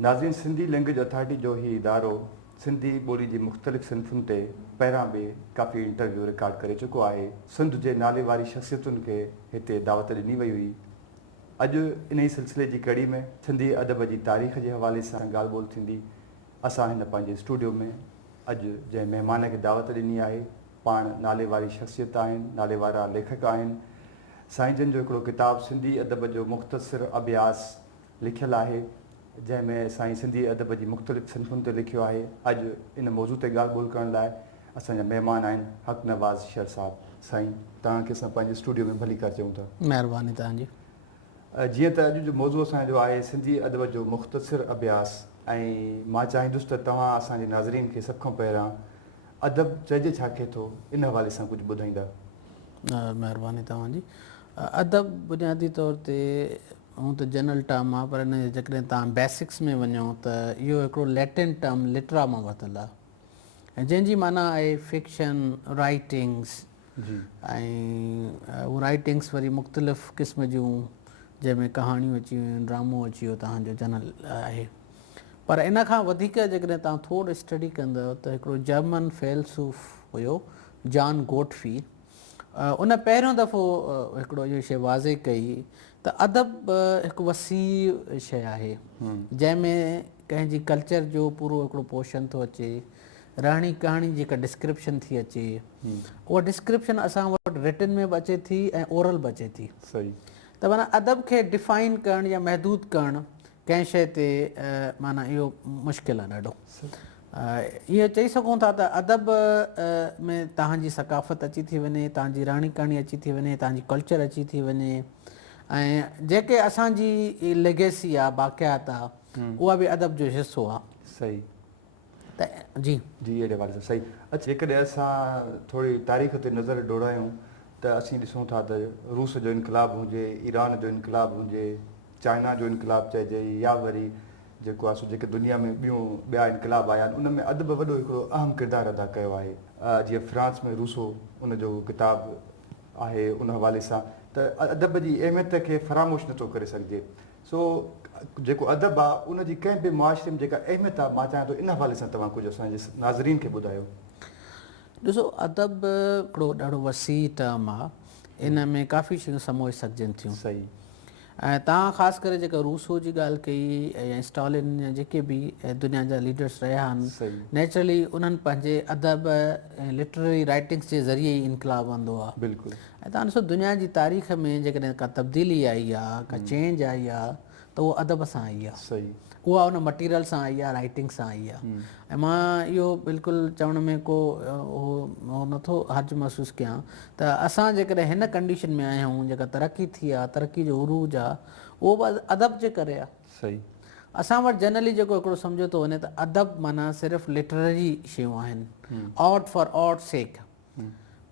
नाज़रीन, Sindhi language authority जो ही इदारो सिंधी ॿोली जी मुख़्तलिफ़ सिन्फ़ुनि ते पहिरां बि काफ़ी इंटरव्यू रिकॉर्ड करे चुको आहे। सिंध जे नाले वारी शख़्सियतुनि खे हिते दावत ॾिनी वई हुई। अॼु इन ई सिलसिले जी कड़ी में सिंधी अदब जी तारीख़ जे हवाले सां ॻाल्हि ॿोल थींदी। असां हिन पंहिंजे स्टूडियो में अॼु जंहिं महिमान खे दावत ॾिनी आहे, पाण नाले वारी शख़्सियत आहिनि, नाले वारा लेखक आहिनि। साईं जन जो हिकिड़ो किताबु सिंधी अदब जो मुख़्तसिर अभ्यास लिखियलु आहे, जंहिंमें साईं सिंधी अदब जी मुख़्तलिफ़ सिन्फ़ुनि ते लिखियो आहे। अॼु इन मौज़ू ते ॻाल्हि ॿोल करण लाइ असांजा महिमान आहिनि हक़ नवाज़ शर साहिबु। साईं, तव्हांखे असां पंहिंजे स्टूडियो में भली कर चऊं था। महिरबानी तव्हांजी। जीअं त अॼु जो मौज़ू असांजो आहे सिंधी अदब जो मुख़्तसिर अभ्यास, ऐं मां चाहींदुसि त तव्हां असांजे नाज़रीन खे सभ खां पहिरां अदब चइजे छा खे थो, इन हवाले सां कुझु ॿुधाईंदा। महिरबानी तव्हांजी। अदब बुनियादी तौर ते हूअं त जनरल टर्म आहे, पर हिन जेकॾहिं तव्हां बेसिक्स में वञो त इहो हिकिड़ो लैटिन टर्म लिटरा मां वरितलु आहे, ऐं जंहिंजी माना आहे फिक्शन, राइटिंग्स। ऐं उहे राइटिंग्स वरी मुख़्तलिफ़ क़िस्म जूं, जंहिंमें कहाणियूं अची वियूं आहिनि, ड्रामो अची वियो तव्हांजो जनरल आहे। पर इन खां वधीक जेकॾहिं तव्हां थोरो स्टडी कंदव त हिकिड़ो जर्मन फ़ैलसूफ़ हुयो जॉन गोटफी। उन पहिरियों दफ़ो हिकिड़ो इहो शइ वाज़े कई त अदब हिकु वसी शइ आहे, जंहिंमें कंहिंजी कल्चर जो पूरो हिकिड़ो पोषण थो अचे, रहणी कहाणी जी हिकु डिस्क्रिप्शन थी अचे। उहा डिस्क्रिप्शन असां वटि रिटन में बि अचे थी ऐं ओरल बि अचे थी। सही। त माना अदब खे डिफाइन करणु या महदूद करणु कंहिं शइ ते माना इहो मुश्किल आहे ॾाढो। इहो चई सघूं था त अदब में तव्हांजी सकाफ़त अची थी वञे, तव्हांजी रहणी कहाणी अची थी वञे, तव्हांजी कल्चर अची थी वञे, ऐं जेके असांजी लेगेसी आहे, बाक़ियात आहे, उहा बि अदब जो हिसो आहे। सही। त जी जी अहिड़े वारे सां सही। अच्छा, जेकॾहिं असां थोरी तारीख़ ते नज़र दौड़ायूं त असीं ॾिसूं था त रूस जो इनक़लाब हुजे, ईरान जो इनक़लाब हुजे, चाइना जो इनक़लाब चइजे, या वरी जेको आहे सो जेके दुनिया में ॿिया इनक़लाब आया आहिनि, उन में अदब वॾो हिकिड़ो अहम किरदारु अदा कयो आहे। जीअं फ्रांस में रूसो, उनजो किताबु आहे उन हवाले सां त अदब जी अहमियत खे फ़रामोश नथो करे सघिजे। सो जेको अदब आहे उनजी कंहिं बि मुआशिरे में जेका अहमियत आहे, मां चाहियां थो इन हवाले सां तव्हां कुझु असांजे नाज़रीन खे ॿुधायो। ॾिसो, अदब हिकिड़ो ॾाढो वसी टर्म आहे, इन में काफ़ी शयूं समोए सघजनि थियूं। सही। ऐं तव्हां ख़ासि करे जेका रूसो जी ॻाल्हि कई या स्टालिन या जेके बि दुनिया जा लीडर्स रहिया आहिनि, नेचुरली उन्हनि पंहिंजे अदब ऐं लिटरेरी राइटिंग्स जे ज़रिए ई इनक़लाब आंदो आहे। बिल्कुलु। ऐं तव्हां ॾिसो, दुनिया जी तारीख़ में जेकॾहिं का तब्दीली आई आहे, का चेंज आई आहे, त उहो अदब सां आई आहे। सही। उहा उन मटीरियल सां आई आहे, राइटिंग सां आई आहे। ऐं मां इहो बिल्कुलु चवण में को उहो नथो हर्ज महसूसु कयां त असां जेकॾहिं हिन कंडीशन में आया आहियूं, जेका तरक़ी थी आहे, तरक़ी जो उरूज आहे, उहो बि अदब जे करे आहे। सही। असां वटि जनरली जेको हिकिड़ो सम्झो थो वञे त अदब माना सिर्फ़ु लिटरेरी शयूं आहिनि, आर्ट फॉर आर्ट सेक।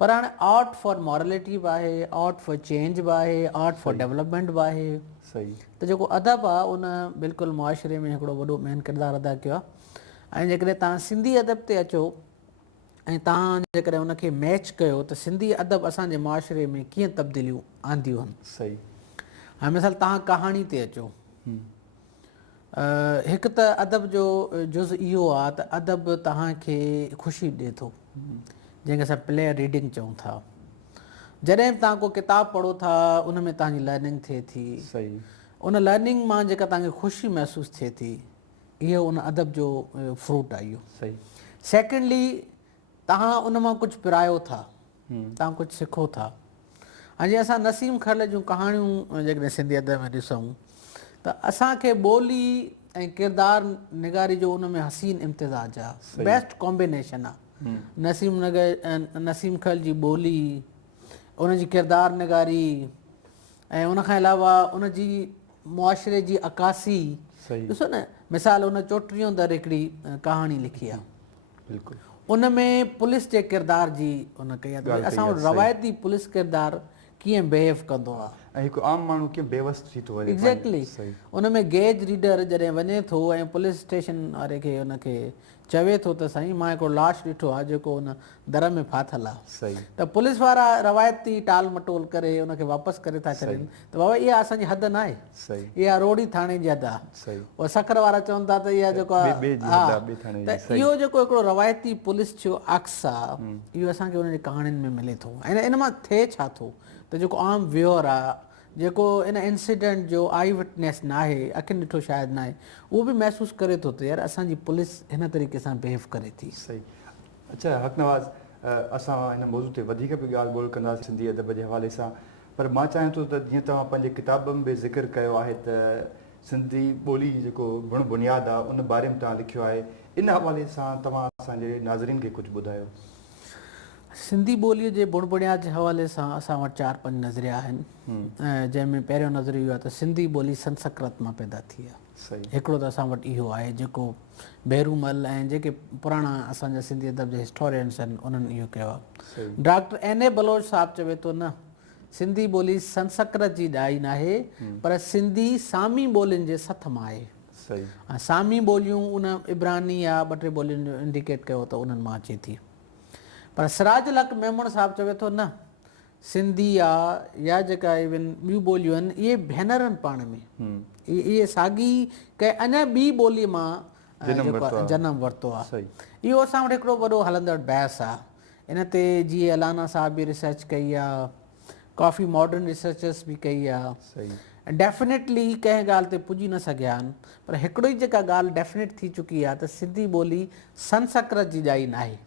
पर हाणे आर्ट फॉर मॉरलिटी बि आहे, आर्ट फॉर चेंज बि आहे, आर्ट फॉर डेवलपमेंट बि आहे। सही। त जेको अदब आहे उन बिल्कुलु मुआशिरे में हिकिड़ो वॾो मेन किरदारु अदा कयो आहे। ऐं जेकॾहिं तव्हां सिंधी अदब ते अचो ऐं तव्हां जेकॾहिं उनखे मैच कयो त सिंधी अदब असांजे मुआशिरे में कीअं तब्दीलियूं आंदियूं आहिनि। सही। हाणे मिसाल तव्हां कहाणी ते अचो, हिकु त अदब जो जुज़ इहो आहे त अदब तव्हांखे ख़ुशी ॾिए थो, जंहिंखे असां प्ले रीडिंग चऊं था। जॾहिं बि तव्हां को किताबु पढ़ो था, उन में तव्हांजी लर्निंग थिए थी। सही। उन लर्निंग मां जेका तव्हांखे ख़ुशी महसूसु थिए थी, इहो उन अदब जो फ्रूट आहे इहो। सही। सेकेंडली, तव्हां उन मां कुझु पिरायो था, तव्हां कुझु सिखो था। ऐं जीअं असां नसीम खरल जूं कहाणियूं जेकॾहिं सिंधी अदब में ॾिसूं त असांखे ॿोली ऐं किरदारु निगारी जो उन में हसीन इम्तिज़ाज आहे, बेस्ट कॉम्बिनेशन आहे। नसीम खरल जी ॿोली, उनजी किरदारु निगारी, ऐं उनखां अलावा उनजी मुआशिरे जी अकासी। ॾिसो न, मिसाल उन चोटरियूं दर हिकिड़ी कहाणी लिखी आहे, बिल्कुलु उन में पुलिस जे किरदार जी उन कई आहे। असां वटि रवायती पुलिस किरदारु कीअं बिहेव कंदो आहे। ऐं हिकु आम माण्हू कीअं बेवस थी थो वञे एग्ज़ैक्टली सही उन में गेज रीडर जॾहिं वञे थो ऐं पुलिस स्टेशन वारे खे उनखे चवे थो त साईं मां हिकिड़ो लाश ॾिठो आहे जेको उन दर में फाथल आहे सही त पुलिस वारा रवायती टाल मटोल करे उनखे वापसि करे था छॾनि त बाबा इहा असांजी हद न आहे सही इहा रोड़ी थाणे जी हद आहे सही उहे सखर वारा चवनि था त इहा जेको आहे ॿिए जी हा हद आहे, ॿिए थाणे जी, त इहो जेको हिकिड़ो रवायती पुलिस जो अक्स आहे इहो असांखे उनजी कहाणियुनि में मिले थो ऐं इन मां थिए छा थो त जेको आम व्यूअर आहे जेको इन इंसिडेंट जो आई विटनेस न आहे अखियुनि ॾिठो शायदि न आहे उहो बि महसूसु करे थो त यार असांजी पुलिस हिन तरीक़े सां बिहेव करे थी सही अच्छा हक़नवाज़ असां हिन मौज़ू ते वधीक बि ॻाल्हि ॿोल कंदासीं सिंधी अदब जे हवाले सां पर मां चाहियां थो त जीअं तव्हां पंहिंजे किताब में बि ज़िक्र कयो आहे त सिंधी ॿोली जेको बुण बुनियादु आहे उन बारे में तव्हां लिखियो आहे इन हवाले सां तव्हां असांजे नाज़रीन खे कुझु ॿुधायो सिंधी ॿोलीअ जे बुण बुनियाद जे हवाले सां असां वटि 4-5 नज़रिया आहिनि जंहिंमें पहिरियों नज़रियो इहो आहे त सिंधी ॿोली संस्कृत मां पैदा थी आहे सही हिकिड़ो त असां वटि इहो आहे जेको बेरूमल ऐं जेके पुराणा असांजा सिंधी अदब जा हिस्टोरियन्स आहिनि उन्हनि इहो कयो आहे डॉक्टर एन ए बलोच साहिबु चवे थो न सिंधी ॿोली संस्कृत जी ॾाई न आहे पर सिंधी सामी ॿोलियुनि जे सथ मां आहे सही ऐं सामी ॿोलियूं उन इब्रानी या 2-3 ॿोलियुनि जो इंडिकेट कयो त उन्हनि मां अचे थी पर सिराज लक मेमण साहिबु चवे थो न सिंधी आहे या जेका इवन ॿियूं ॿोलियूं आहिनि इहे भेनरनि पाण में इहे साॻी कंहिं अञा ॿी ॿोलीअ मां जनमु वरितो आहे इहो असां वटि हिकिड़ो वॾो हलंदड़ बहस आहे इन ते जीअं अलाना साहिब बि रिसर्च कई आहे काफ़ी मॉडर्न रिसर्चर्स बि कई आहे डेफिनेटली कंहिं ॻाल्हि ते पुॼी न सघिया आहिनि पर हिकिड़ो ई जेका ॻाल्हि डेफिनेट थी चुकी आहे त सिंधी ॿोली संस्कृत जी ॼाई न आहे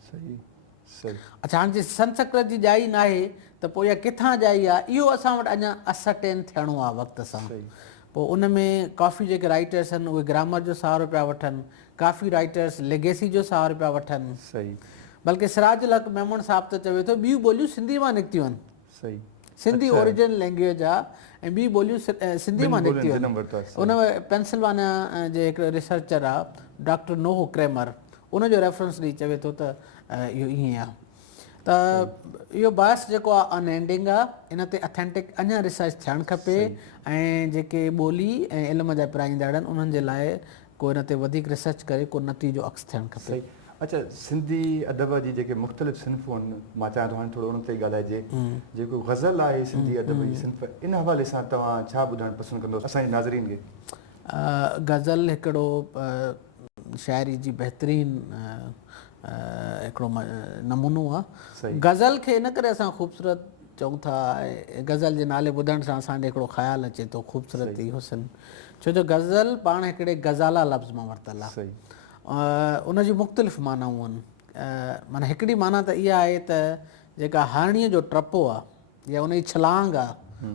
अच्छा हाणे जे संस्कृत जी ॼाई न आहे त पोइ इहा किथां ॼाई आहे इहो असां वटि अञा असरटेन थियणो आहे वक़्त सां पोइ उन में काफ़ी जेके राइटर्स आहिनि उहे ग्रामर जो सहारो पिया वठनि काफ़ी राइटर्स लेगेसी जो सहारो पिया वठनि बल्कि सिराज लक मेमण साहिबु त चवे थो ॿियूं ॿोलियूं सिंधी मां निकितियूं आहिनि सिंधी ओरिजिनल लैंग्वेज आहे ऐं ॿियूं ॿोलियूं सिंधी मां निकितियूं आहिनि उन में पेंसिल्वानिया जे हिकिड़ो रिसर्चर आहे डॉक्टर नोहो क्रेमर उनजो रेफरेंस ॾेई चवे थो त इहो ईअं आहे त इहो बहस जेको आहे अनएंडिंग आहे इन ते अथेंटिक अञा रिसर्च थियणु खपे ऐं जेके ॿोली ऐं इल्म जा पिराईंदड़ आहिनि उन्हनि जे लाइ को इन ते वधीक रिसर्च करे को नतीजो अक्स थियणु खपे अच्छा सिंधी अदब जी जेके मुख़्तलिफ़ सिन्फ़ूं आहिनि मां चाहियां थो हाणे थोरो उन ते ॻाल्हाइजे जेको ग़ज़ल आहे सिंधी अदब जी सिन्फ़ इन हवाले सां तव्हां छा ॿुधाइणु पसंदि कंदो असांजे नाज़रीन खे ग़ज़ल हिकिड़ो शाइरी जी बहितरीन हिकिड़ो नमूनो आहे ग़ज़ल खे इन करे असां ख़ूबसूरत चऊं था ग़ज़ल जे नाले ॿुधण सां असांखे हिकिड़ो ख़्यालु अचे थो ख़ूबसूरती हुसन छो जो ग़ज़ल पाण हिकिड़े ग़ज़ाला लफ़्ज़ मां वरितलु आहे उनजी मुख़्तलिफ़ मानाऊं आहिनि माना हिकिड़ी माना त इहा आहे त जेका हाणीअ जो टपो आहे या उनजी छलांग आहे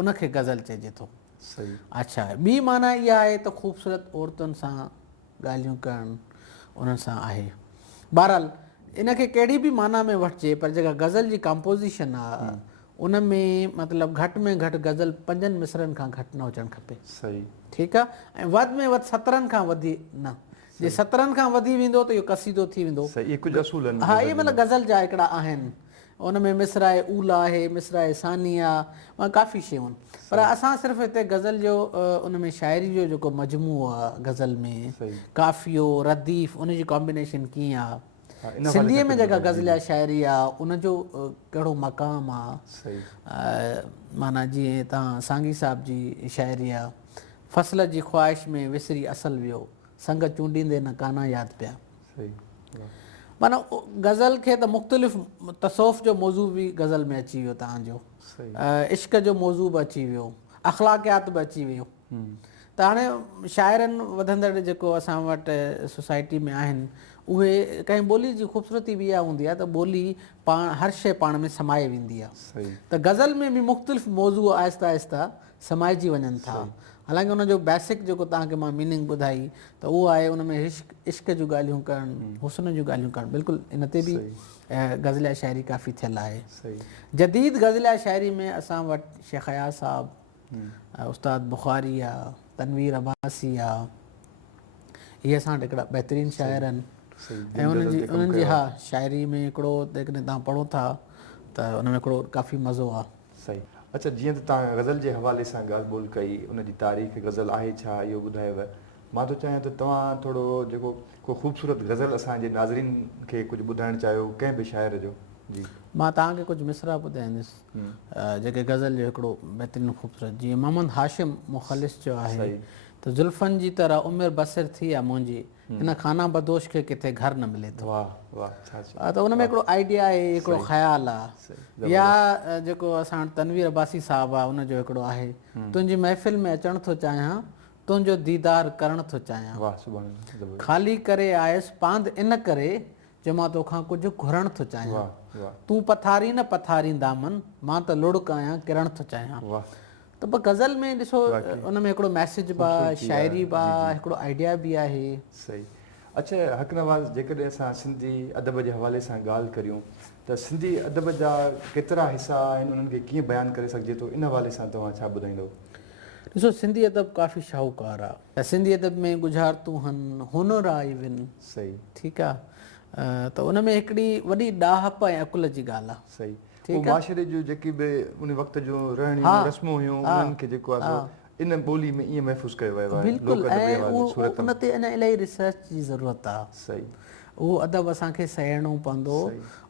उनखे ग़ज़ल चइजे थो अच्छा ॿी माना इहा आहे त ख़ूबसूरत औरतुनि सां ॻाल्हियूं करणु उन्हनि सां आहे बहरहाल इनखे कहिड़ी बि माना में वठिजे पर जेका ग़ज़ल जी कंपोज़िशन आहे उन में मतिलबु घटि में घटि ग़ज़ल 5 मिसरनि खां घटि न हुजणु खपे ठीकु आहे ऐं वधि में वधि 17 खां वधी न जे 17 खां वधी वेंदो त इहो कसीदो थी वेंदो हा इहे मतिलबु ग़ज़ल जा हिकिड़ा आहिनि उन में मिसराए ऊला आहे मिसराए सानी आहे काफ़ी शयूं आहिनि पर असां सिर्फ़ु हिते ग़ज़ल जो उन में शाइरी जो जेको मजमू आहे ग़ज़ल में काफ़ियो रदीफ़ उनजी कॉम्बिनेशन कीअं आहे सिंधीअ में जेका ग़ज़ल या शाइरी आहे उनजो कहिड़ो मक़ाम आहे माना जीअं तव्हां सांगी साहिब जी शाइरी आहे फ़सल जी ख़्वाहिश में विसरी असल वियो संग चूंडींदे न काना यादि पिया माना ग़ज़ल खे त मुख़्तलिफ़ तसौफ़ जो मौज़ू बि ग़ज़ल में अची वियो तव्हांजो इश्क जो मौज़ू बि अची वियो अख़लाक़ियात बि अची वियो त हाणे शाइरनि वधंदड़ जेको असां वटि सोसाइटी में आहिनि उहे कंहिं ॿोली जी ख़ूबसूरती बि इहा हूंदी आहे त ॿोली पाण हर शइ पाण में समाए वेंदी आहे त ग़ज़ल में बि मुख़्तलिफ़ मौज़ू आहिस्ता आहिस्ता समाइजी वञनि था हालांकि उनजो बेसिक जेको तव्हांखे मां मीनिंग ॿुधाई त उहो आहे उन में इश्क जूं ॻाल्हियूं करणु हुस्न जूं ॻाल्हियूं करणु बिल्कुलु इन ते बि ग़ज़ल शाइरी काफ़ी थियल आहे जदीद ग़ज़ल शाइरी में असां वटि शेख अयाज़ साहिबु उस्ताद बुख़ारी आहे तनवीर अब्बासी आहे इहे असां वटि हिकिड़ा बहितरीनु शाइर आहिनि ऐं उन्हनि जी हा शाइरी में हिकिड़ो जेकॾहिं तव्हां पढ़ो था त उन में हिकिड़ो काफ़ी मज़ो आहे अच्छा, जीअं त तव्हां गज़ल जे हवाले सां ॻाल्हि ॿोल कई, उनजी तारीख़ गज़ल आहे छा इहो ॿुधायव। मां थो चाहियां त तव्हां थोरो जेको को ख़ूबसूरत गज़ल असांजे नाज़रीन खे कुझु ॿुधाइणु चाहियो कंहिं बि शाइर जो। जी, मां तव्हांखे कुझु मिसरा ॿुधाईंदुसि जेके गज़ल जो हिकिड़ो बहितरीनु ख़ूबसूरत, जीअं मोहम्मद हाशिम मुख़लिस जो आहे सही। त ज़ुल्फ़नि जी तरह उमिरि बसर थी आहे मुंहिंजी, हिन खाना बदोश खे किथे घर न मिले थो। वाह वाह, छा छा। त उन में हिकिड़ो आइडिया आहे, हिकिड़ो ख़्यालु सही, आहे। या जेको असां वटि तनवीर अब्बासी साहिबु आहे, उनजो हिकिड़ो आहे, तुंहिंजी महफ़िल में अचणु थो चाहियां, तुंहिंजो दीदार करणु थो चाहियां, वाह सुभाणे ज़बरदस्त। ख़ाली करे आयुसि पांध इन करे जो मां तोखां कुझु घुरणु थो चाहियां, वाह वाह तूं पथारी न पथारी दामन, मां त लुड़क आहियां किरणु थो चाहियां। वाह। त पोइ गज़ल में ॾिसो उन में हिकिड़ो मैसेज बि आहे, शाइरी बि आहे, हिकिड़ो आइडिया बि आहे। सही। अच्छा हक़ नवाज़, जेकॾहिं असां सिंधी अदब जे हवाले सां ॻाल्हि करियूं त सिंधी अदब जा केतिरा हिसा आहिनि, उन्हनि खे कीअं बयानु करे सघिजे थो, इन हवाले सां तव्हां छा ॿुधाईंदव। ॾिसो सिंधी अदब काफ़ी शाहूकार आहे, त सिंधी अदब में गुज़ारतूं आहिनि, हुनुर आहे इवन। सही। ठीकु आहे, त उन में हिकिड़ी वॾी ॾाहप ऐं अकुल जी ॻाल्हि आहे। सही। ठीकु उहो माशरे जूं जेकी बि उन वक़्त जूं रहणियूं रस्मूं हुयूं, उन्हनि खे जेको आहे सो इन ॿोली में ईअं महफ़ूज़ कयो वियो आहे। बिल्कुलु, ऐं उन ते अञा इलाही रिसर्च जी ज़रूरत आहे। सही। उहो अदब असांखे सहेड़ो पवंदो,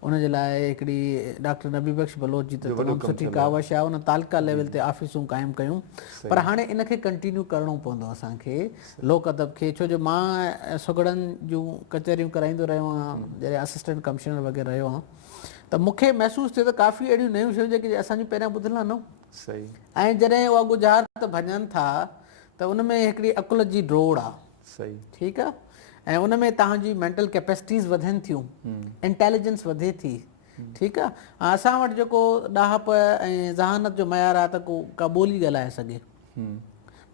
उनजे लाइ हिकिड़ी डॉक्टर नबी बख़्श बलोच जी त तमामु सुठी कावश आहे, उन तालका लेवल ते ऑफिसूं क़ाइमु कयूं, पर हाणे इनखे कंटिन्यू करिणो पवंदो असांखे लोक अदब खे, छो जो मां सुगड़नि जूं कचहरियूं कराईंदो रहियो आहियां, जॾहिं असिस्टेंट कमिश्नर वग़ैरह रहियो आहियां, त मूंखे महसूसु थियो त काफ़ी अहिड़ियूं नयूं शयूं जेके असांजी पहिरियां ॿुधल न। सही। ऐं जॾहिं उहा गुज़ार भञनि था त उन में हिकिड़ी अकुल जी डोड़ आहे। सही। ठीकु आहे, ऐं उन में तव्हांजी मेंटल कैपेसिटीज़ वधनि थियूं, इंटेलिजेंस वधे थी। ठीकु आहे, असां वटि जेको ॾाहप ऐं ज़हानत जो मयार आहे त को का ॿोली ॻाल्हाए सघे,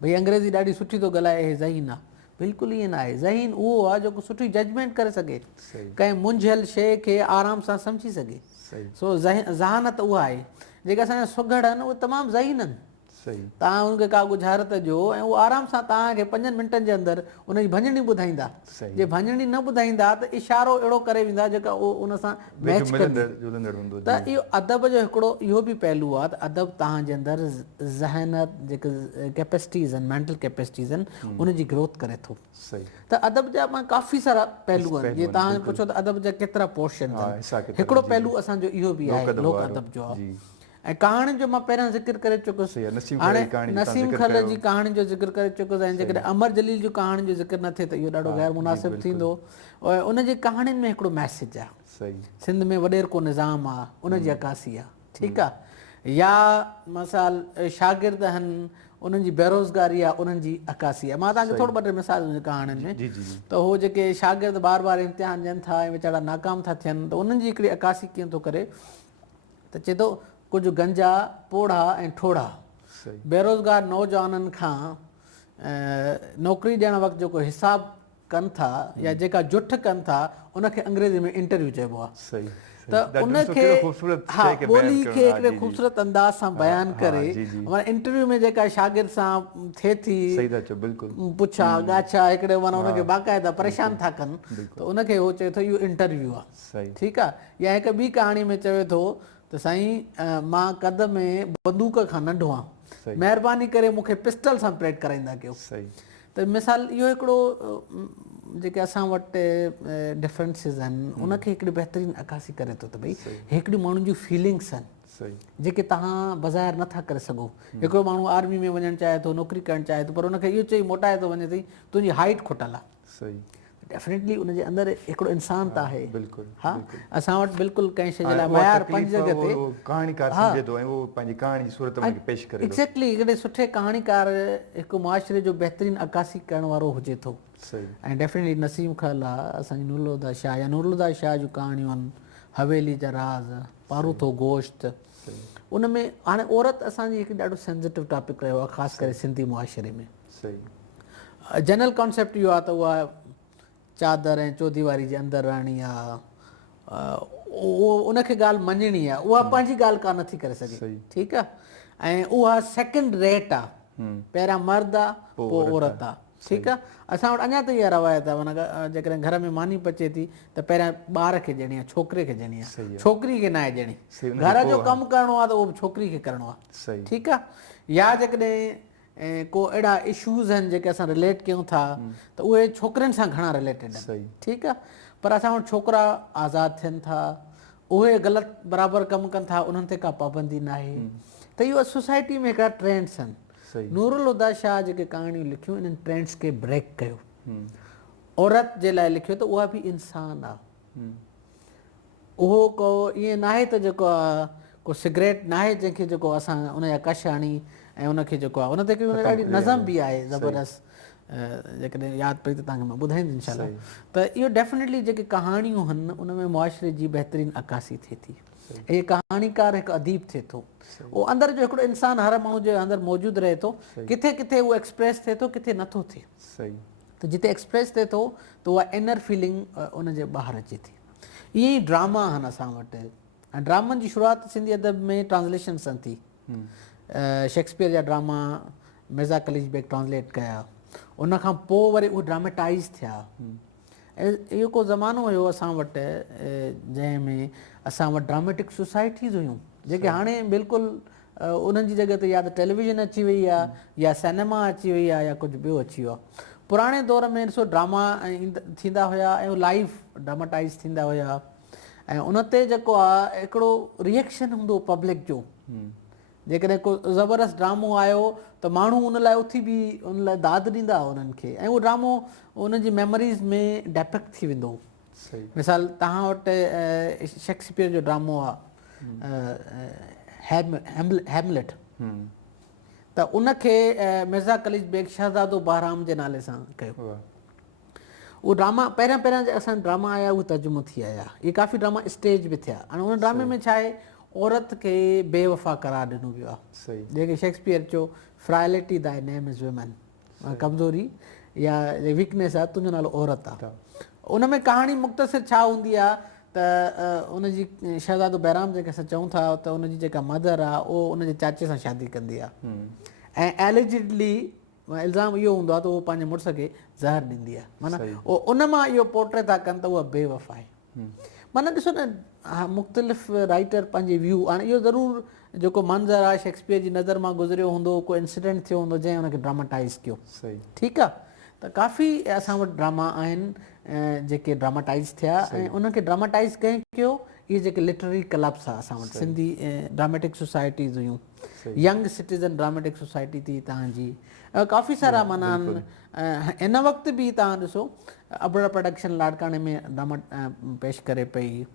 भई अंग्रेज़ी ॾाढी सुठी थो ॻाल्हाए, हे ज़हीन आहे, बिल्कुलु ईअं न आहे। ज़हीन उहो आहे जेको सुठी जजमेंट करे सघे, कंहिं मुंझियल शइ खे आराम सां सम्झी सघे। सो ज़हानत उहा आहे। जेके असांजा सुघड़ आहिनि उहे तमामु ज़हीन आहिनि, तव्हां हुनखे का गुज़ारत ॾियो ऐं उहो आराम सां तव्हांखे 5 मिंटनि जे अंदरि उनजी भञणी ॿुधाईंदा। जे भञणी न ॿुधाईंदा त इशारो अहिड़ो करे वेंदा जेका उहो उन सां मैच कंदी। त इहो अदब जो हिकिड़ो इहो बि पहलू आहे त अदब तव्हांजे अंदरि ज़हनत जेके कैपेसिटीज़ आहिनि, मेंटल कैपेसिटीज़ आहिनि, उनजी ग्रोथ करे थो। त अदब जा मां काफ़ी सारा पहलू आहिनि। जीअं तव्हां पुछो त अदब जा केतिरा पोर्शन आहिनि, हिकिड़ो पहलू असांजो इहो बि आहे लोक अदब जो आहे। ऐं कहाणियुनि जो मां पहिरियां ज़िक्र करे चुकुसि, हाणे नसीम खल जी कहाणी जो ज़िक्र करे चुकुसि, ऐं जेकॾहिं अमर जलील जी कहाणी जो ज़िक्र न थिए त इहो ॾाढो ग़ैर मुनासिबु थींदो। और उनजी कहाणियुनि में हिकिड़ो मैसेज आहे, सिंध में वॾेर को निज़ाम आहे, उनजी अकासी आहे। ठीकु आहे, या मिसाल शागिर्द आहिनि, उन्हनि जी बेरोज़गारी आहे, उन्हनि जी अकासी आहे। मां तव्हांखे थोरो ॿ टे मिसाल कहाणियुनि में, त उहो जेके शागिर्द बार बार इम्तिहान ॾियनि था ऐं वीचारा नाकाम था थियनि, त उन्हनि जी हिकिड़ी अकासी कीअं थो करे, त चए थो कुझु गंजा पोड़ा ऐं ठोड़ा बेरोज़गार नौजवाननि खां नौकिरी ॾियण वक़्तु जेको हिसाबु कनि था या जेका जुठ कनि था, उनखे अंग्रेज़ी में इंटरव्यू चइबो आहे। त उनखे हा ॿोली खे हिकिड़े ख़ूबसूरत अंदाज़ सां बयानु करे, इंटरव्यू में जेका शागिर्द सां थिए थी पुछा ॻाछा हिकिड़े माना उनखे बाक़ाइदा परेशान था कनि, त उनखे उहो चए थो इहो इंटरव्यू आहे। ठीकु आहे, या हिकु ॿी कहाणी में चवे थो त साईं मां कद में बंदूक खां नंढो आहियां, महिरबानी करे मूंखे पिस्टल सां परेड कराईंदा कयो। त मिसाल इहो हिकिड़ो जेके असां वटि डिफरेंसिस आहिनि, उनखे हिकिड़ी बहितरीनु अकासी करे थो त भई हिकिड़ी माण्हुनि जूं फीलिंग्स आहिनि जेके तव्हां बज़ाहिर नथा करे सघो। हिकिड़ो माण्हू आर्मी में वञणु चाहे थो, नौकिरी करणु चाहे थो, पर उनखे इहो चई मोटाए थो वञे थी तुंहिंजी हाइट खुटल आहे। डेफिनेटली उनजे अंदरि हिकिड़ो इंसान त आहे। हा, असां वटि बिल्कुलु कंहिं शइ जे लाइ मयार 5 जॻह ते एक्ज़ैक्टली हिकिड़े सुठे कहाणीकार हिकु मुआशिरे जो बहितरीनु अकासी करण वारो हुजे थो। ऐं डेफिनेटली नसीम खल आहे, असांजी नूरुल्लाह शाह या नूरुल्लाह शाह जूं कहाणियूं आहिनि, हवेली जा राज़, पारूथो गोश्त, उन में हाणे औरत असांजी हिकु ॾाढो सेंसिटिव टॉपिक रहियो आहे, ख़ासि करे सिंधी मुआशिरे में। जनरल कॉन्सेप्ट इहो आहे त उहा चादर ऐं चौधी वारी जे अंदरि रहणी आहे, उहो उनखे ॻाल्हि मञणी आहे, उहा पंहिंजी ॻाल्हि का नथी करे सघे। ठीकु आहे, ऐं उहा सेकेंड रेट आहे, पहिरियां मर्द आहे पोइ औरत आहे। ठीकु आहे। असां वटि अञा ताईं इहा रवायत आहे, माना जेकॾहिं घर में मानी पचे थी त पहिरियां ॿार खे ॾियणी आहे, छोकिरे खे ॾियणी सही आहे, आहे। छोकिरी खे न आहे ॾियणी। सही, उनखे घर पोइ, जो हा। कमु करिणो आहे त उहो बि छोकिरी खे करिणो आहे। सही। ठीकु आहे। या जेकॾहिं को अहिड़ा इशूज़ आहिनि जेके असां रिलेट कयूं था त उहे छोकिरनि सां घणा रिलेटेड सही। आहिनि। ठीकु आहे। पर असां वटि छोकिरा आज़ादु थियनि था, उहे ग़लति बराबरि कमु कनि था, उन्हनि ते का पाबंदी न आहे। त इहो सोसाइटी में हिकिड़ा ट्रेंड्स आहिनि। सही। नूरुल हुदा शाह जेके कहाणियूं लिखियूं इन्हनि ट्रेंड्स खे ब्रेक कयो। औरत जे लाइ लिखियो त उहा बि इंसानु आहे। उहो को ईअं न आहे त जेको आहे को सिगरेट न आहे जंहिंखे जेको असां उनजा कश आणी ऐं उनखे जेको आहे उन ते ॾाढी नज़म बि आहे ज़बरदस्त। जेकॾहिं यादि पई त तव्हांखे मां ॿुधाईंदुमि इनशाला। त इहो डेफिनेटली जेके कहाणियूं आहिनि उन में मुआशिरे जी बहितरीनु अकासी थिए थी। ऐं कहाणीकार हिकु अदीब थिए थो, उहो अंदरि जो हिकिड़ो इंसानु हर माण्हू जे अंदरि मौजूदु रहे थो। किथे किथे उहो एक्सप्रेस थिए थो, किथे नथो थिए। सही। त जिते एक्सप्रेस थिए थो त उहा इनर फीलिंग उनजे ॿाहिरि अचे थी। ईअं ई ड्रामा आहिनि असां वटि, ऐं ड्रामनि जी शुरूआति सिंधी अदब में ट्रांसलेशन सां थी। शेक्सपियर जा ड्रामा मिर्ज़ा कलीज बेग ट्रांसलेट कया, उन खां पोइ वरी उहे ड्रामेटाइज़ थिया। ऐं इहो को ज़मानो हुयो असां वटि जंहिंमें असां वटि ड्रामेटिक सोसाइटीज़ हुयूं जेके हाणे बिल्कुलु उन्हनि जी जॻह ते या त टेलीविज़न अची वई आहे या सिनेमा अची वई आहे या कुझु ॿियो अची वियो आहे। पुराणे दौर में ॾिसो ड्रामा थींदा हुया ऐं लाइव ड्रामाटाइज़ थींदा हुया, ऐं उन ते जेको आहे हिकिड़ो रिएक्शन हूंदो पब्लिक जो। जेकॾहिं को ज़बरदस्त ड्रामो आयो त माण्हू उन लाइ उथी बि उन लाइ दाद ॾींदा उन्हनि खे, ऐं उहो ड्रामो उनजी मेमोरीज़ में डेपिक्ट थी वेंदो। मिसाल तव्हां वटि शेक्सपियर जो ड्रामो आहे हैमलेट, त उनखे मिर्ज़ा कलीज बेग शहज़ादो बहराम जे नाले सां कयो। उहो ड्रामा पहिरियां असां ड्रामा आया उहे तर्जुमो थी आया, इहे काफ़ी ड्रामा स्टेज बि थिया। हाणे उन ड्रामे में छा आहे, औरत खे बेवफ़ा करार ॾिनो वियो आहे। जेके शेक्सपियर चयो फ्राइलिटी दाई नेम इज़ वुमेन, कमज़ोरी या वीकनेस आहे तुंहिंजो नालो औरत आहे। उन में कहाणी मुख़्तसिर छा हूंदी आहे त उनजी शहज़ादो बहराम जेके असां चऊं था त उनजी जेका मदर आहे उहो उनजे चाचे सां शादी कंदी आहे, ऐं एलिजिडली इल्ज़ाम इहो हूंदो आहे त उहो पंहिंजे मुड़ुस खे ज़हर ॾींदी आहे। माना उन मां इहो पोर्ट्रे था कनि त उहा बेवफ़ा आहे। माना ॾिसो न, मुख़्तलिफ़ राइटर पंहिंजे व्यू, हाणे इहो ज़रूरु जेको मंज़र आहे शेक्सपियर जी नज़र मां गुज़रियो हूंदो, को इंसिडेंट थियो हूंदो जंहिं हुनखे ड्रामाटाइज़ कयो। ठीकु आहे। त काफ़ी असां वटि ड्रामा आहिनि जेके ड्रामाटाइज़ थिया, ऐं उनखे ड्रामाटाइज़ कंहिं कयो, इहे जेके लिटरेरी क्लब्स आहे असां वटि सिंधी ड्रामेटिक सोसाइटीज़ हुयूं, यंग सिटीज़न ड्रामेटिक सोसाइटी थी तव्हांजी, काफ़ी सारा माना हिन वक़्तु बि तव्हां ॾिसो अबड़ा प्रोडक्शन लाड़काने में ड्रामा पेश करे पई,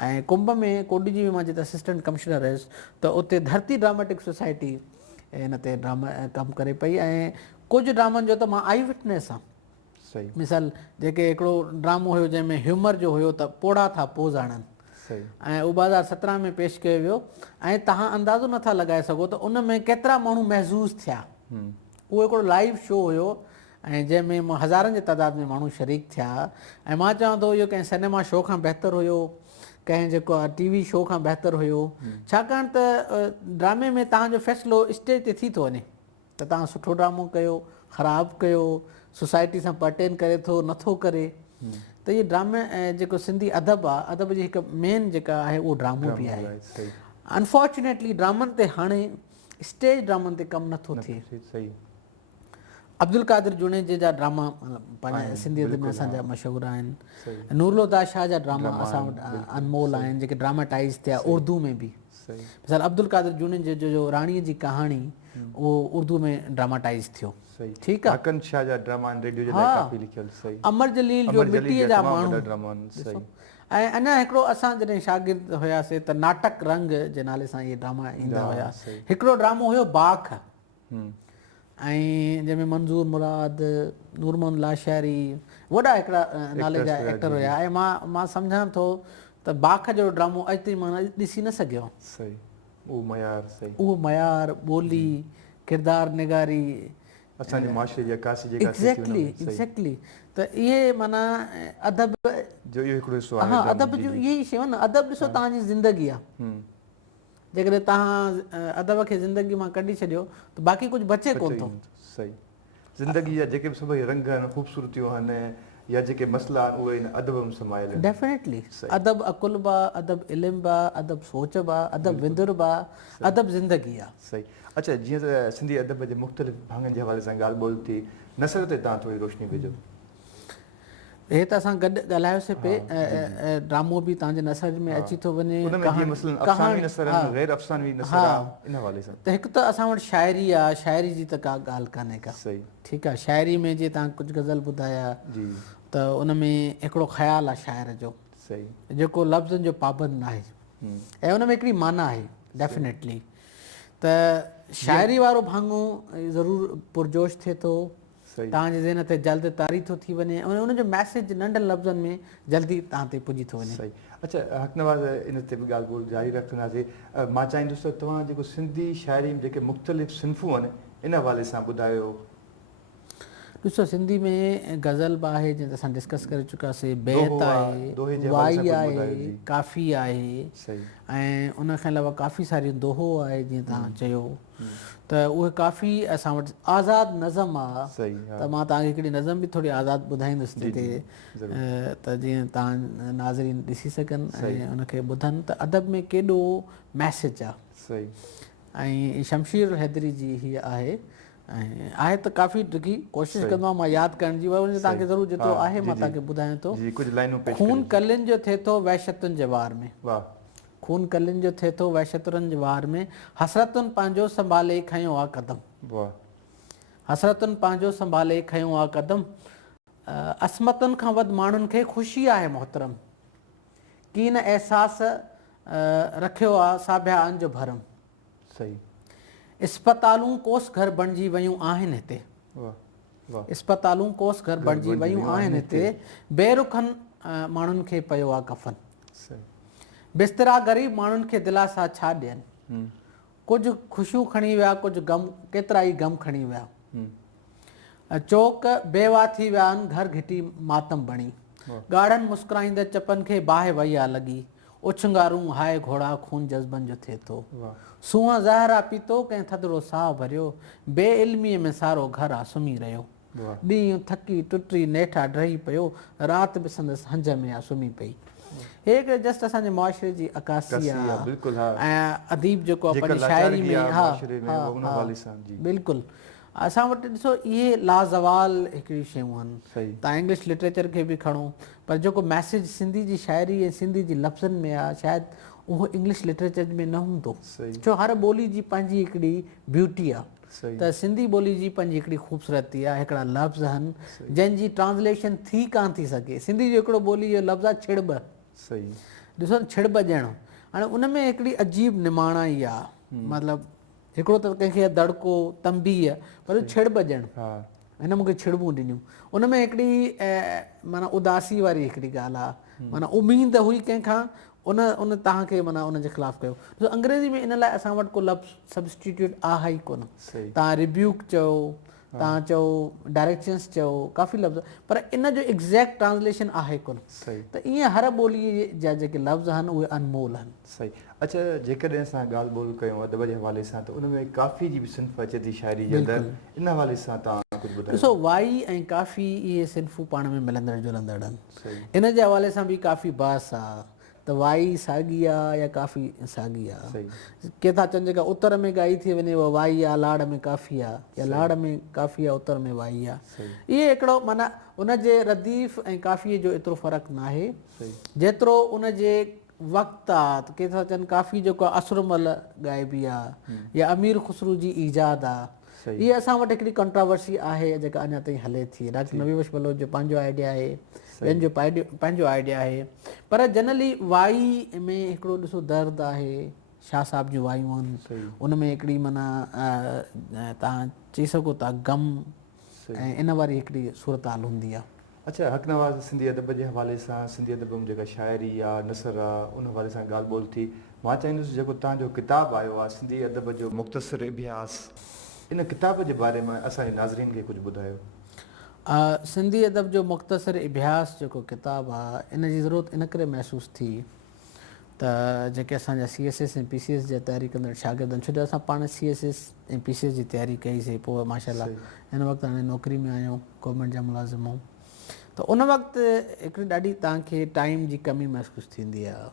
ऐं कुंभ में कोडी जी में मां जिते असिस्टेंट कमिश्नर हुयुसि त उते धरती ड्रामेटिक सोसाइटी हिन ते ड्रामा कमु करे पई, ऐं कुझु ड्रामनि जो त मां आई विटनेस आहे। मिसाल जेके हिकिड़ो ड्रामो हुयो जंहिंमें ह्यूमर जो हुयो त पोड़ा था पोज़ आणनि, ऐं उहो 2017 में पेश कयो वियो, ऐं तव्हां अंदाज़ो नथा लॻाए सघो त उन में केतिरा माण्हू महज़ूज़ थिया। उहो हिकिड़ो लाइव शो हुयो ऐं जंहिंमें हज़ारनि जे तइदाद में माण्हू शरीक थिया, ऐं मां चवां थो इहो कंहिं सिनेमा शो खां बहितरु हुयो, कंहिं जेको आहे टीवी शो खां बहितरु हुयो, छाकाणि त ड्रामे में तव्हांजो फ़ैसिलो स्टेज ते थी थो वञे त तव्हां सुठो ड्रामो कयो, ख़राबु कयो, सोसाइटी सां पर्टेन करे थो नथो करे। त इहे ड्रामे जेको सिंधी अदब आहे, अदब जी हिकु मेन जेका आहे उहो ड्रामो बि आहे। अनफॉर्चुनेटली ड्रामनि ते हाणे स्टेज ड्रामनि ते कमु नथो थिए। अब्दुल कादिर जुनेजे जा ड्रामा पंहिंजे सिंधी अदब में असांजा मशहूरु आहिनि, नूरुल हुदा शाह जा ड्रामा असां वटि अनमोल आहिनि जेके ड्रामाटाइज़ थिया उर्दू में बि। मिसाल अब्दुल कादिर जुनेजे जो राणीअ जी कहाणी उहो उर्दू में ड्रामाटाइज़ थियो। ठीकु आहे। अमर जलील जो मिटीअ जा माण्हू, ऐं अञा हिकिड़ो असां जॾहिं शागिर्द हुयासीं त नाटक रंग जे नाले सां इहे ड्रामा ईंदा हुया। हिकिड़ो ड्रामो हुयो बाख, ऐं जंहिंमें मंज़ूर मुराद, नूर मोहम्मद लाशारी वॾा हिकिड़ा नाले जा एक्टर हुया, ऐं मां सम्झां थो त बाख जो ड्रामो अॼु ताईं मां ॾिसी न सघियो। उहो मयार, ॿोली, किरदार निगारी, एग्ज़ैक्टली। त इहे माना अदब जो अदब जो इहे ई शयूं न। अदब ॾिसो तव्हांजी ज़िंदगी आहे, जेकॾहिं तव्हां अदब खे ज़िंदगी मां कढी छॾियो त बाक़ी कुझु बचे कोन थो। ज़िंदगी जा जेके बि सभई रंग आहिनि ख़ूबसूरतियूं आहिनि या जेके मसइला आहिनि उहे इन अदब में समायल आहिनि। डेफिनेटली सही। अदब अकुल बा, अदब इल्म बा, अदब सोच बा, अदब विंदुर बा, अदब ज़िंदगी आहे। सही। अच्छा, जीअं त सिंधी अदब जे मुख़्तलिफ़ भाङनि जे हवाले सां ॻाल्हि ॿोल थी, नसर ते तव्हां थोरी रोशनी विझो। हे त असां गॾु ॻाल्हायोसीं पे हाँ, जी, ड्रामो बि तव्हांजे नसर में हाँ। अची थो वञे, उन में जीअं मसलन अफ़सानवी नसर आहिनि, ग़ैर अफ़सानवी नसर आहे, इन हवाले सां। त हिकु त असां वटि शाइरी आहे, शाइरी जी त का ॻाल्हि कान्हे का, सही। ठीकु आहे। शाइरी में जीअं तव्हां कुझु गज़ल ॿुधाया जी। त उन में हिकिड़ो ख़्यालु आहे शाइर जो सही। जेको लफ़्ज़नि जो पाबंद न आहे ऐं उन में हिकिड़ी माना आहे डेफिनेटली। त शाइरी वारो भाङो ज़रूरु पुरजोश थिए थो, सही। तव्हांजे ज़हन ते जल्द तारी थो थी वञे ऐं उनजो मैसेज नंढनि लफ़्ज़नि में जल्दी तव्हां ते पुॼी थो वञे। सही। अच्छा, हक़नवाज़ इन ते बि ॻाल्हि ॿोल जारी रखंदासीं। मां चाहींदुसि त तव्हां जेको सिंधी शाइरी में जेके मुख़्तलिफ़ सिन्फ़ूं आहिनि इन हवाले सां ॿुधायो। ॾिसो, सिंधी में गज़ल बि आहे जीअं त असां डिस्कस करे चुकासीं, दोहो बैत आहे, दोहे जे आहे, हवाले सां वाई कुझु आहे, ॿुधायो। जी। काफ़ी आहे सही। ऐं उन खां अलावा काफ़ी सारियूं दोहो आहे जीअं तव्हां चयो त उहे काफ़ी असां वटि आज़ादु नज़म आहे। सही। हा। त मां तव्हांखे हिकिड़ी नज़म बि थोरी आज़ादु ॿुधाईंदुसि जी, जिते जी, ज़रूरु। त जीअं तव्हां नाज़रीन ॾिसी सघनि सही। ऐं उनखे ॿुधनि त अदब में केॾो मैसेज आहे। सही। ऐं शमशीर हैदरी जी हीअ आहे ऐं आहे त काफ़ी ॾुखी, कोशिशि सही। कंदो आहियां मां यादि करण जी, वरी तव्हांखे सही। ज़रूरु जेतिरो हा, आहे जी, मां जी। तव्हांखे ॿुधायां थो। जी, कुझु लाइनूं पेश खून करियो। कलियुनि जो थिए थो वहशतुनि जे वार में, वाह। खून कलियुनि जो थिए थो वहशतुनि जे वार में, हसरतुनि पंहिंजो संभाले खयों आहे क़दम, वाह। हसरतुनि पंहिंजो संभाले खयों आहे क़दम, असमतुनि खां वधि माण्हुनि खे ख़ुशी आहे मोहतरम, की न अहसासु रखियो आहे साबियान जो भरम, सही। इस्पतालूं कोस घर बणिजी वियूं आहिनि हिते, वाह। वाह। इस्पतालूं कोस घर बणिजी वियूं आहिनि हिते, बेरुखनि माण्हुनि खे पियो आहे कफ़न, सही। बिस्तरा ग़रीब माण्हुनि खे दिलासा छा ॾियनि, कुझु ख़ुशियूं खणी विया, कुझु गम, केतिरा ई गम खणी विया, चौक बेवा थी विया आहिनि, घर घिटी मातम बणी, ॻाढ़नि मुस्कुराईंदड़ चपनि खे बाहि वई आहे लॻी, उछंगारूं हाय घोड़ा खून जज़्बनि जो थिए थो, सूंहं ज़हरा पीतो कंहिं थधिड़ो साहु भरियो, बेइल्मीअ में सारो घर आहे सुम्ही रहियो, ॾींहुं थकी टुटी नेठा ड्रही पियो, राति बि संदसि हंज में आहे सुम्ही पई। हे हिकिड़े जस्ट असांजे मुआशिरे जी अकासी आहे ऐं अदीब जेको आहे पंहिंजी शाइरी में, बिल्कुलु असां वटि ॾिसो इहे लाज़वाल हिकिड़ियूं शयूं आहिनि। तव्हां इंग्लिश लिटरेचर खे बि खणो, पर जेको मैसेज सिंधी जी शाइरी ऐं सिंधी जी लफ़्ज़नि में आहे शायदि उहो इंग्लिश लिटरेचर में न हूंदो, छो हर ॿोली जी पंहिंजी हिकिड़ी ब्यूटी आहे। त सिंधी ॿोली जी पंहिंजी हिकिड़ी ख़ूबसूरती आहे, हिकिड़ा लफ़्ज़ आहिनि जंहिंजी ट्रांसलेशन थी कान थी सघे। सिंधी जो हिकिड़ो ॿोली जो लफ़्ज़ आहे छिड़ब, ॾिसो न छिड़ब ॼणो, हाणे उन में हिकिड़ी अजीब निमाणाई आहे, मतिलबु हिकिड़ो त कंहिंखे दड़को तंबी आहे, पर छिड़ब ॼण, हिन मूंखे छिड़बूं ॾिनियूं, उन में हिकिड़ी माना उदासी वारी हिकिड़ी ॻाल्हि आहे, माना उमीद हुई कंहिंखां, उन तव्हांखे माना उनजे ख़िलाफ़ु कयो। ॾिसो अंग्रेज़ी में इन लाइ असां वटि को लफ़्ज़ सब्स्टिट्यूट आहे ई कोन, तव्हां रिब्यूक चयो, तव्हां चओ डायरेक्शंस चओ, काफ़ी लफ़्ज़, पर इन जो एग्ज़ैक्ट ट्रांसलेशन आहे कोन। त ईअं हर ॿोलीअ जा जेके लफ़्ज़ आहिनि उहे अनमोल आहिनि। सही। अच्छा, जेकॾहिं असां ॻाल्हि ॿोल कयूं अदब जे हवाले सां त उन में काफ़ी जी बि सिन्फ़ अचे थी शाइरी जे अंदरि, इन हवाले सां तव्हां कुझु ॿुधायो। ॾिसो, वाई ऐं काफ़ी इहे सिन्फ़ूं पाण में मिलंदड़ जुलंदड़ आहिनि, इन जे हवाले सां बि काफ़ी बहस आहे त वाई साॻी आहे या काफ़ी साॻी आहे। के था चवनि जेका उत्तर में ॻाई थी वञे उहा वाई आहे, लाड़ में काफ़ी आहे, या लाड़ में काफ़ी आहे, उत्तर में वाई आहे। इहे हिकिड़ो माना उनजे रदीफ़ ऐं काफ़ीअ जो एतिरो फ़र्क़ु न आहे जेतिरो उनजे वक़्तु आहे। त के था चवनि काफ़ी जेको आहे असुरमल ॻाइबी आहे या अमीर ख़ुसरू जी ईजाद आहे, इहे असां वटि हिकिड़ी कंट्रावर्सी आहे जेका अञा ताईं हले थी। डॉक्टर नबी बख्श बलोच जो पंहिंजो आइडिया आहे, ॿियनि जो पंहिंजो आइडिया आहे, पर जनरली वाई में हिकिड़ो ॾिसो दर्द आहे, शाह साहिब जूं वायूं आहिनि, उन में हिकिड़ी माना तव्हां चई सघो था गम ऐं इन वारी हिकिड़ी सूरत हाल हूंदी आहे। अच्छा, हक़नवाज़ सिंधी अदब जे हवाले सां, सिंधी अदब में जेका शाइरी आहे, नसर आहे, उन हवाले सां ॻाल्हि ॿोल थी। मां चाहींदुसि जेको तव्हांजो किताबु आयो आहे सिंधी अदब जो मुख़्तसर इबियास, इन किताब जे बारे में असांजे नाज़रीन खे कुझु ॿुधायो। सिंधी अदब जो मुख़्तसर इबियास जेको किताबु आहे, इन जी ज़रूरत इन करे महसूसु थी त जेके असांजा CSS ऐं PCS जी तयारी कंदड़ शागिर्द आहिनि, छो जो असां पाण CSS ऐं PCS जी तयारी कईसीं, पोइ माशाल्लाह हिन वक़्तु हाणे नौकिरी में आहियूं, गवर्नमेंट जा मुलाज़िम आहियूं। त उन वक़्तु हिकिड़ी ॾाढी तव्हांखे टाइम जी कमी महसूसु थींदी आहे।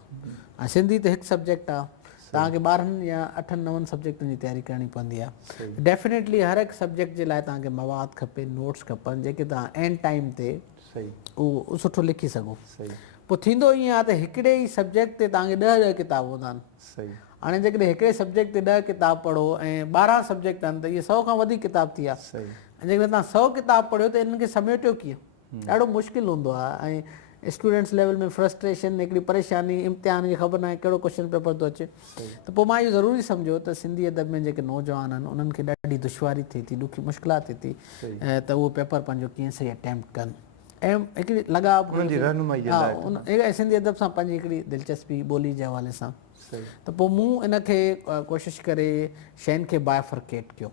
ऐं सिंधी त हिकु सब्जेक्ट आहे, तव्हांखे 12 या 8-9 सब्जेक्टनि जी तयारी करणी पवंदी आहे। डेफिनेटली हर हिकु सब्जेक्ट जे लाइ तव्हांखे मवाद खपे, नोट्स खपनि, जेके तव्हां एंड टाइम ते उहो सुठो लिखी सघो। पोइ थींदो ईअं आहे त हिकिड़े ई सब्जेक्ट ते तव्हांखे 10 किताब हूंदा आहिनि। हाणे जेकॾहिं हिकिड़े सब्जेक्ट ते 10 किताब पढ़ो ऐं 12 सब्जेक्ट आहिनि त इहे 100 खां वधीक किताब थी विया। ऐं जेकॾहिं तव्हां 100 किताब पढ़ियो त इन्हनि खे समेटियो कीअं, ॾाढो मुश्किल हूंदो आहे। ऐं स्टूडेंट्स लेवल में फ्रस्ट्रेशन, हिकिड़ी परेशानी, इम्तिहान जी ख़बर न आहे कहिड़ो क्वेश्चन पेपर थो अचे। त पोइ मां इहो ज़रूरी सम्झो त सिंधी अदब में जेके नौजवान आहिनि उन्हनि खे ॾाढी दुश्वारी थिए थी, ॾुखी मुश्किलात थिए थी त उहो पेपर पंहिंजो कीअं सही अटैम्प्ट कनि। ऐं हिकिड़ी लॻाव सिंधी अदब सां पंहिंजी हिकिड़ी दिलचस्पी ॿोली जे हवाले सां। त पोइ मूं इनखे कोशिशि करे शयुनि खे बायफर्केट कयो।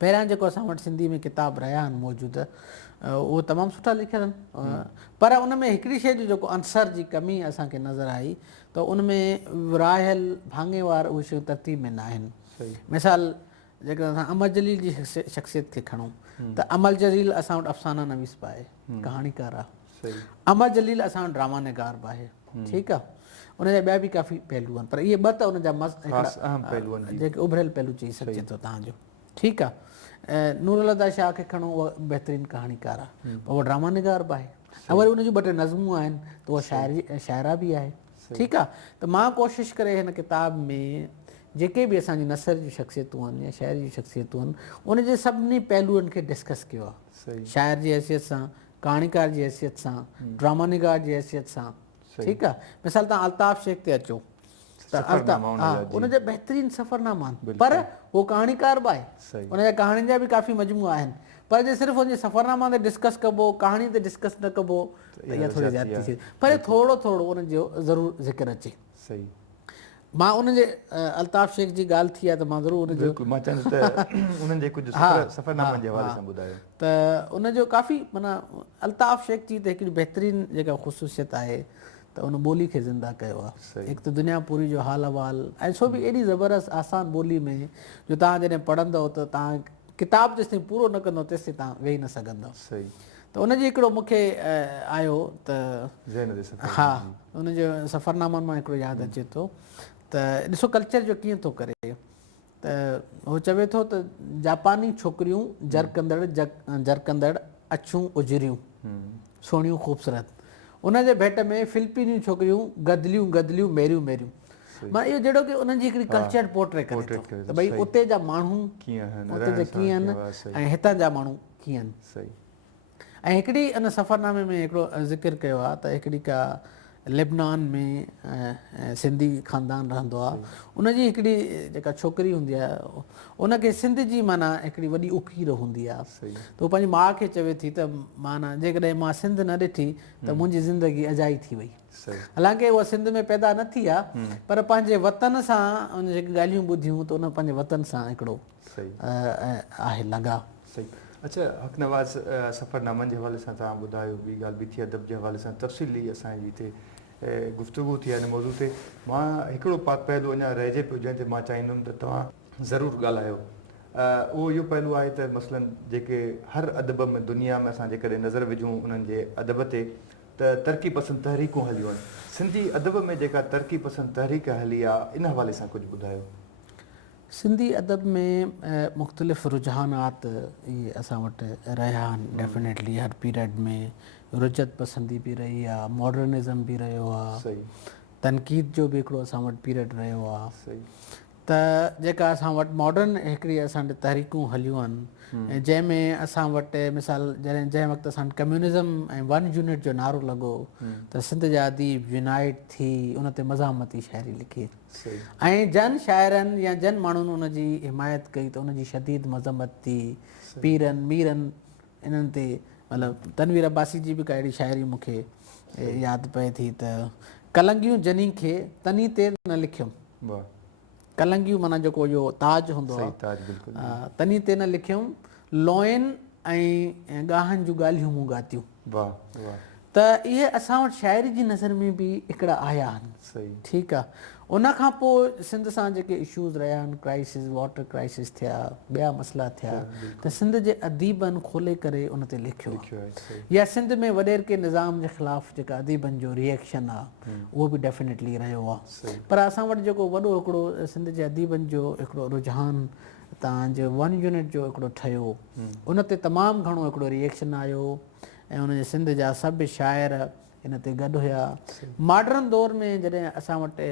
पहिरियां जेको असां वटि सिंधी में किताब रहिया आहिनि मौजूदु, उहे तमामु सुठा लिखियल आहिनि, पर उन में हिकिड़ी शइ जो जेको अंसर जी कमी असांखे नज़र आई त उन में विराहियल भाङेवार उहे शयूं तरतीब में न आहिनि। मिसाल जेकर असां अमर जलील जी शख़्सियत खे खणूं त अमर जलील असां वटि अफ़साना नवीस बि आहे, कहाणीकार आहे। अमर जलील असां वटि ड्रामा निगार बि आहे, ठीकु आहे। उनजा ॿिया बि काफ़ी पहलू आहिनि, पर इहे ॿ त उनजा जेके उभरियल पहलू चई सघिजे थो तव्हांजो, ठीकु आहे। नूरुल्लाह शाह खे खणो, उहा बहितरीनु कहाणीकार आहे, उहा ड्रामा निगार बि आहे। ऐं वरी उनजूं 2-3 नज़मूं आहिनि त उहा शाइरा बि आहे, ठीकु आहे। त मां कोशिशि करे हिन किताब में जेके बि असांजी नसर जी शख़्सियतूं आहिनि या शाइर जी शख़्सियतूं आहिनि, उनजे सभिनी पहलुअनि खे डिस्कस कयो आहे। शाइर जी हैसियत सां, कहाणीकार जी हैसियत सां, ड्रामा निगार जी हैसियत सां, ठीकु आहे। मिसाल तव्हां अल्ताफ़ शेख ते अचो त उनजा बहितरीनु सफ़रनामा आहिनि, पर उहो कहाणीकार बि आहे, उनजा कहाणियुनि जा बि काफ़ी मजमूआ आहिनि, पर जे सिर्फ़ु उनजे सफ़रनामा ते डिस्कस कबो, कहाणी ते डिस्कस न कबो त इहा थोरी ज़्यादती थिए, पर थोरो थोरो उनजो ज़रूरु ज़िक्र अचे। मां उनजे अल्ताफ़ शेख जी ॻाल्हि थी आहे त मां ज़रूरु त उनजो काफ़ी माना अल्ताफ़ शेख जी त हिकिड़ी बहितरीनु जेका ख़ुशूसियत आहे त उन ॿोली खे ज़िंदा कयो आहे। हिकु त दुनिया पूरी जो हाल अहवाल, ऐं सो बि एॾी ज़बरदस्त आसान ॿोली में जो तव्हां जॾहिं पढ़ंदव त तव्हां किताब जेसिताईं पूरो न कंदव तेसिताईं तव्हां वेही न सघंदव। त उनजी हिकिड़ो मूंखे आयो त हा, उनजो सफ़रनामनि मां हिकिड़ो यादि अचे थो त ॾिसो कल्चर जो कीअं थो करे। त उहो चवे थो त जापानी छोकिरियूं जरकंदड़ अछूं उजरियूं, सोणियूं ख़ूबसूरत, उनजे भेट में फिलिपीनियूं छोकिरियूं गदलियूं गदलियूं मेरियूं मेरियूं। मां इहो जहिड़ो की उन्हनि जी हिकिड़ी कल्चर पोर्ट्रेट करे थो त भई उते जा माण्हू उते जा कीअं आहिनि ऐं हितां जा माण्हू कीअं आहिनि। ऐं हिकिड़ी उन सफ़रनामे में हिकिड़ो ज़िक्र कयो आहे त हिकिड़ी का लेबनान में सिंधी ख़ानदान रहंदो आहे, उनजी हिकिड़ी जेका छोकिरी हूंदी आहे उनखे सिंध जी माना हिकिड़ी वॾी उकीर हूंदी आहे, त उहो पंहिंजी माउ खे चवे थी त माना जेकॾहिं मां सिंध न ॾिठी त मुंहिंजी ज़िंदगी अजाई थी वई। हालांकि उहा सिंध में पैदा न थी आहे, पर पंहिंजे वतन सां उन जेके ॻाल्हियूं ॿुधियूं त उन पंहिंजे वतन सां हिकिड़ो आहे लॻाव। अच्छा हक़नवाज़, सफ़रनामनि जे हवाले सां तव्हां ॿुधायो, ॿी ॻाल्हि बि थी अदब जे हवाले सां तफ़सीली असांजी हिते गुफ़्तगू थी आहे हिन मौज़ू ते। मां हिकिड़ो पहलू अञा रहिजे पियो जंहिं ते मां चाहींदुमि त तव्हां ज़रूरु ॻाल्हायो, उहो इहो पहलू आहे त मसइलनि जेके हर अदब में दुनिया में असां जेकॾहिं नज़र विझूं उन्हनि जे अदब ते त तरक़ी पसंदि तहरीकूं हलियूं आहिनि। सिंधी अदब में जेका तरक़ी पसंदि तहरीक हली आहे इन हवाले सां कुझु ॿुधायो। सिंधी अदब में मुख़्तलिफ़ रुझानात इहे असां वटि रहिया आहिनि। डेफिनेटली हर पीरियड में रुजत पसंदी बि रही आहे, मॉडर्निज़म बि रहियो आहे, तनक़ीद जो बि हिकिड़ो असां वटि पीरियड रहियो आहे। त जेका असां वटि मॉडर्न हिकिड़ी असां वटि तहरीकूं हलियूं आहिनि ऐं जंहिंमें असां वटि मिसाल जंहिं वक़्तु असां कम्यूनिज़म ऐं 1 यूनिट जो नारो लॻो त सिंध जा अदीब यूनाइट थी उन ते मज़ामती शाइरी लिखी ऐं जन शाइरनि या जन माण्हुनि उनजी हिमायत कई त उनजी शदीद मज़मत थी। पीरनि मीरनि इन्हनि ते मतिलबु तनवीर अब्बासी जी बि का अहिड़ी शाइरी मूंखे यादि पए थी त कलंगियूं जनी खे तनी ते न लिखियुमि, कलंगियूं माना जेको इहो ताज हूंदो आहे तनी ते न लिखियुमि, लोयनि ऐं ॻाहनि जूं ॻाल्हियूं मूं ॻातियूं। त इहे असां वटि शाइरी जी नज़र में बि हिकिड़ा आया आहिनि सही ठीकु आहे उन खां पोइ सिंध सां जेके इशूज़ रहिया आहिनि क्राइसिस वाटर क्राइसिस थिया ॿिया मसइला थिया त सिंध जे अदीबनि खोले करे उन ते लिखियो लिखियो आहे सही या सिंध में वॾेर के निज़ाम जे ख़िलाफ़ु जेका अदीबनि जो रिएक्शन आहे उहो बि डेफिनेटली रहियो आहे सही पर असां वटि जेको वॾो हिकिड़ो सिंध जे अदीबनि जो हिकिड़ो रुझान तव्हांजो 1 यूनिट जो हिकिड़ो ठहियो उन ते तमामु घणो हिकिड़ो रिएक्शन आयो ऐं उनजे सिंध जा सभु शाइर इन ते गॾु हुया मॉडर्न दौर में जॾहिं असां वटि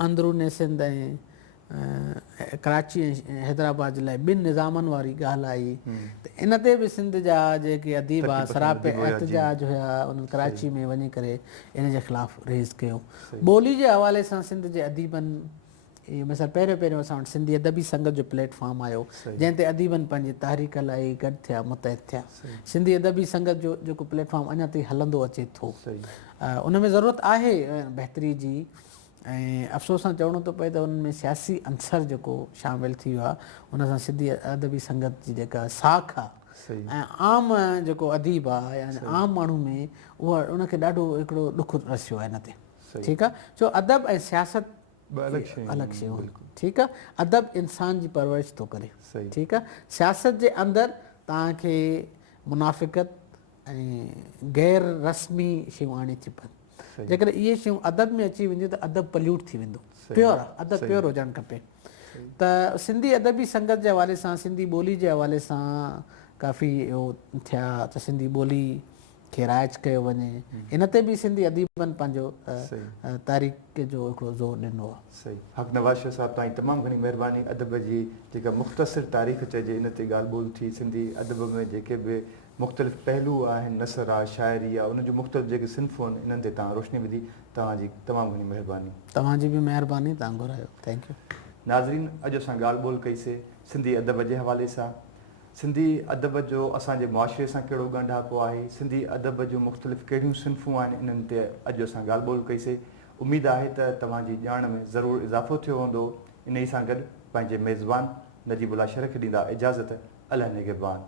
अंदरूने सिंध ऐं कराची ऐं हैदराबाद जे लाइ ॿिनि निज़ामनि वारी ॻाल्हि आई त इन ते बि सिंध जा जेके अदीब आहे सरापे एहतजाज हुया उन्हनि कराची में वञी करे इन जे ख़िलाफ़ु रेज़ कयो ॿोली जे हवाले सां सिंध जे अदीबनि मिसाल पहिरियों असां वटि सिंधी अदबी संगत जो प्लेटफॉर्म आयो जंहिं ते अदीबनि पंहिंजी तहरीक लाइ गॾु थिया मुतहद थिया सिंधी अदबी संगत जो जेको प्लेटफॉर्म अञा ताईं हलंदो अचे थो उन में ज़रूरत आहे बहितरी जी ऐं अफ़सोस सां चवणो थो पए त उन में सियासी अंसर जेको शामिलु थी वियो आहे उन सां सिंधी अदबी संगत जी जेका साख आहे ऐं आम जेको अदीब आहे या आम माण्हू में उहा उनखे ॾाढो हिकिड़ो ॾुखु रसियो आहे इन ते ठीकु आहे छो अदब ऐं सियासत अलॻि शयूं ठीकु आहे अदब इंसान जी परवरिश थो करे ठीकु आहे सियासत जे अंदरि तव्हांखे मुनाफ़िक़त ऐं गैर रस्मी शयूं आणियूं थी पवनि जेकॾहिं इहे शयूं अदब में अची वेंदियूं त अदब पल्यूट थी वेंदो प्योर आहे अदब प्योर हुजणु खपे त सिंधी अदबी संगत जे हवाले सां सिंधी ॿोली जे हवाले सां काफ़ी इहो थिया त सिंधी ॿोली खे राइज कयो वञे इन ते बि सिंधी अदीबनि पंहिंजो तारीख़ जो हिकिड़ो ज़ोर ॾिनो आहे सही हक़ नवाज़ शाह साहिबु तव्हांजी तमामु घणी महिरबानी अदब जी जेका मुख़्तसिर तारीख़ चइजे इन ते ॻाल्हि ॿोल थी सिंधी अदब में जेके बि मुख़्तलिफ़ पहलू आहिनि नसर आहे शाइरी आहे उनजो मुख़्तलिफ़ जेके सिन्फ़ूं आहिनि इन्हनि ते तव्हां रोशनी विधी तव्हांजी तमामु घणी महिरबानी तव्हांजी बि महिरबानी तव्हां घुरायो थैंक यू नाज़रीन अॼु असां ॻाल्हि ॿोल कईसीं सिंधी अदब जे हवाले सां सिंधी अदब जो असांजे मुआशिरे सां कहिड़ो ॻंढापो आहे सिंधी अदब जूं मुख़्तलिफ़ कहिड़ियूं सिन्फ़ूं आहिनि इन्हनि ते अॼु असां ॻाल्हि ॿोल कईसीं उमेदु आहे त तव्हांजी ॼाण में ज़रूरु इज़ाफ़ो थियो हूंदो इन ई सां गॾु पंहिंजे मेज़बान नजीबुल्ला शरख ॾींदा इजाज़त अलाह निगहबान।